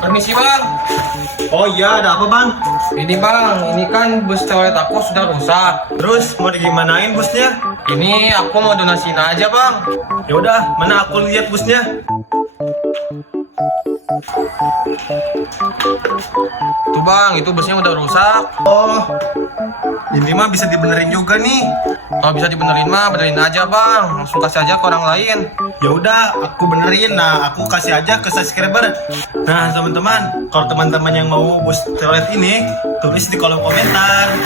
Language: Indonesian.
Permisi bang. Oh iya, ada apa bang? Ini bang, ini kan bus toilet aku sudah rusak. Terus mau digimanain busnya? Ini aku mau donasiin aja bang. Ya udah, mana aku lihat busnya? Tuh bang, itu busnya udah rusak. Oh, ini mah bisa dibenerin juga nih. Kalau bisa dibenerin mah benerin aja bang. Langsung kasih aja ke orang lain. Ya udah, aku benerin. Nah, aku kasih aja ke subscriber. Nah, teman-teman, kalau teman-teman yang mau bus toilet ini, tulis di kolom komentar.